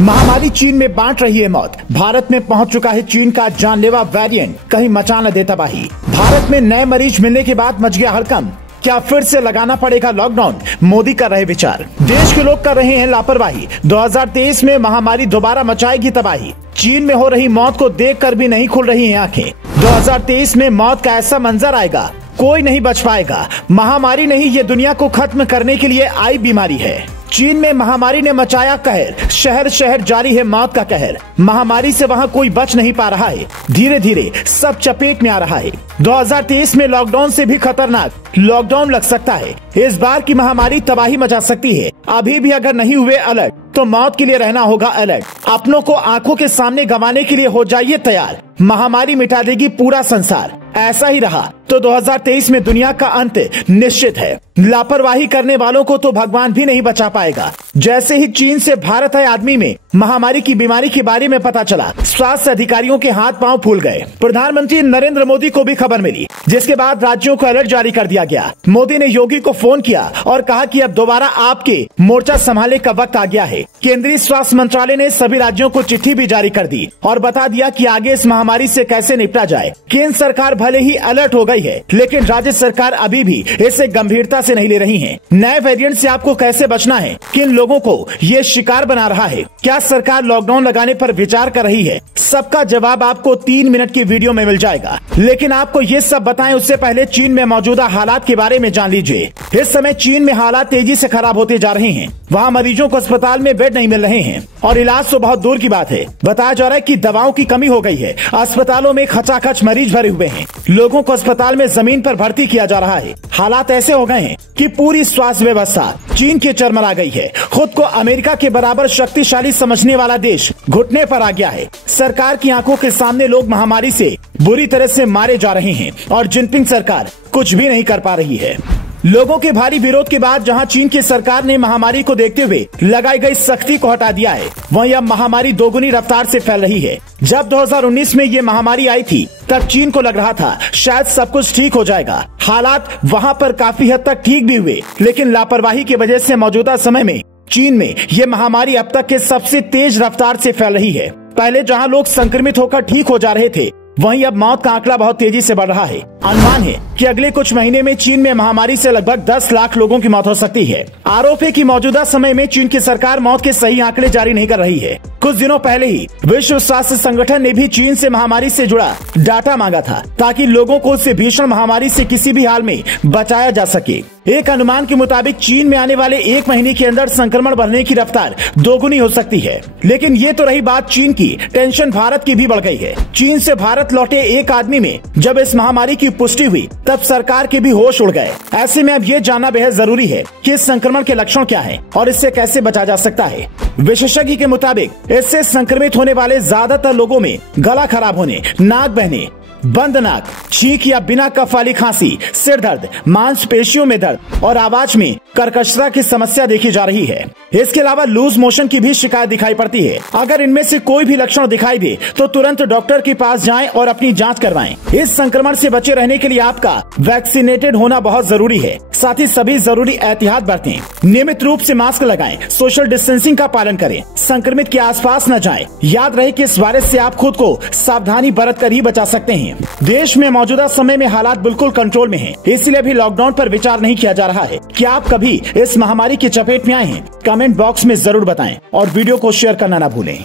महामारी चीन में बांट रही है मौत। भारत में पहुंच चुका है चीन का जानलेवा वेरिएंट, कहीं मचा न दे तबाही। भारत में नए मरीज मिलने के बाद मच गया हड़कंप। क्या फिर से लगाना पड़ेगा लॉकडाउन? मोदी कर रहे विचार। देश के लोग कर रहे हैं लापरवाही। 2023 में महामारी दोबारा मचाएगी तबाही। चीन में हो रही मौत को देखकर भी नहीं खुल रही हैं आंखें। 2023 में मौत का ऐसा मंजर आएगा, कोई नहीं बच पाएगा। महामारी नहीं, ये दुनिया को खत्म करने के लिए आई बीमारी है। चीन में महामारी ने मचाया कहर, शहर शहर जारी है मौत का कहर। महामारी से वहां कोई बच नहीं पा रहा है, धीरे धीरे सब चपेट में आ रहा है। 2023 में लॉकडाउन से भी खतरनाक लॉकडाउन लग सकता है। इस बार की महामारी तबाही मचा सकती है। अभी भी अगर नहीं हुए अलर्ट तो मौत के लिए रहना होगा अलर्ट। अपनों को आंखों के सामने गंवाने के लिए हो जाइए तैयार। महामारी मिटा देगी पूरा संसार। ऐसा ही रहा तो 2023 में दुनिया का अंत निश्चित है। लापरवाही करने वालों को तो भगवान भी नहीं बचा पाएगा। जैसे ही चीन से भारत आए आदमी में महामारी की बीमारी के बारे में पता चला, स्वास्थ्य अधिकारियों के हाथ पांव फूल गए। प्रधानमंत्री नरेंद्र मोदी को भी खबर मिली, जिसके बाद राज्यों को अलर्ट जारी कर दिया गया। मोदी ने योगी को फोन किया और कहा कि अब दोबारा आपके मोर्चा संभालने का वक्त आ गया है। केंद्रीय स्वास्थ्य मंत्रालय ने सभी राज्यों को चिट्ठी भी जारी कर दी और बता दिया कि आगे इस महामारी से कैसे निपटा जाए। केंद्र सरकार भले ही अलर्ट हो गई है, लेकिन राज्य सरकार अभी भी इसे गंभीरता से नहीं ले रही है। नए वेरिएंट से आपको कैसे बचना है, किन लोगों को ये शिकार बना रहा है, क्या सरकार लॉकडाउन लगाने पर विचार कर रही है, सबका जवाब आपको 3 मिनट की वीडियो में मिल जाएगा। लेकिन आपको ये सब बताएं उससे पहले चीन में मौजूदा हालात के बारे में जान लीजिए। इस समय चीन में हालात तेजी से खराब होते जा रहे हैं। वहाँ मरीजों को अस्पताल में बेड नहीं मिल रहे हैं और इलाज तो बहुत दूर की बात है। बताया जा रहा है कि दवाओं की कमी हो गई है। अस्पतालों में खचाखच मरीज भरे हुए हैं। लोगों को अस्पताल में जमीन पर भर्ती किया जा रहा है। हालात ऐसे हो गए हैं कि पूरी स्वास्थ्य व्यवस्था चीन के चरमरा गई है। खुद को अमेरिका के बराबर शक्तिशाली समझने वाला देश घुटने पर आ गया है। सरकार की आंखों के सामने लोग महामारी से बुरी तरह से मारे जा रहे हैं और जिनपिंग सरकार कुछ भी नहीं कर पा रही है। लोगों के भारी विरोध के बाद जहां चीन की सरकार ने महामारी को देखते हुए लगाई गई सख्ती को हटा दिया है, वहीं अब महामारी दोगुनी रफ्तार से फैल रही है। जब 2019 में ये महामारी आई थी, तब चीन को लग रहा था शायद सब कुछ ठीक हो जाएगा। हालात वहां पर काफी हद तक ठीक भी हुए, लेकिन लापरवाही की वजह से मौजूदा समय में चीन में ये महामारी अब तक के सबसे तेज रफ्तार से फैल रही है। पहले जहां लोग संक्रमित होकर ठीक हो जा रहे थे, वहीं अब मौत का आंकड़ा बहुत तेजी से बढ़ रहा है। अनुमान है कि अगले कुछ महीने में चीन में महामारी से लगभग 10 लाख लोगों की मौत हो सकती है। आरोप है कि मौजूदा समय में चीन की सरकार मौत के सही आंकड़े जारी नहीं कर रही है। कुछ दिनों पहले ही विश्व स्वास्थ्य संगठन ने भी चीन से महामारी से जुड़ा डाटा मांगा था, ताकि लोगों को इस भीषण महामारी से किसी भी हाल में बचाया जा सके। एक अनुमान के मुताबिक चीन में आने वाले 1 महीने के अंदर संक्रमण बढ़ने की रफ्तार दोगुनी हो सकती है। लेकिन ये तो रही बात चीन की, टेंशन भारत की भी बढ़ गई है। चीन से भारत लौटे एक आदमी में जब इस महामारी की पुष्टि हुई, तब सरकार के भी होश उड़ गए। ऐसे में अब ये जानना बेहद जरूरी है कि इस संक्रमण के लक्षण क्या हैं और इससे कैसे बचा जा सकता है। विशेषज्ञ के मुताबिक इससे संक्रमित होने वाले ज्यादातर लोगों में गला खराब होने, नाक बहने, बंद नाक, छींक या बिना कफ वाली खांसी, सिर दर्द, मांसपेशियों में दर्द और आवाज में कर्कशता की समस्या देखी जा रही है। इसके अलावा लूज मोशन की भी शिकायत दिखाई पड़ती है। अगर इनमें से कोई भी लक्षण दिखाई दे तो तुरंत डॉक्टर के पास जाएं और अपनी जांच करवाएं। इस संक्रमण से बचे रहने के लिए आपका वैक्सीनेटेड होना बहुत जरूरी है। साथ ही सभी जरूरी एहतियात बरतें। नियमित रूप से मास्क लगाएं, सोशल डिस्टेंसिंग का पालन करें, संक्रमित के आसपास न जाएं। याद रहे कि इस वायरस से आप खुद को सावधानी बरत कर ही बचा सकते हैं। देश में मौजूदा समय में हालात बिल्कुल कंट्रोल में हैं, इसलिए भी लॉकडाउन पर विचार नहीं किया जा रहा है। क्या आप कभी इस महामारी की चपेट में आए हैं? कमेंट बॉक्स में जरूर बताएं और वीडियो को शेयर करना न भूलें।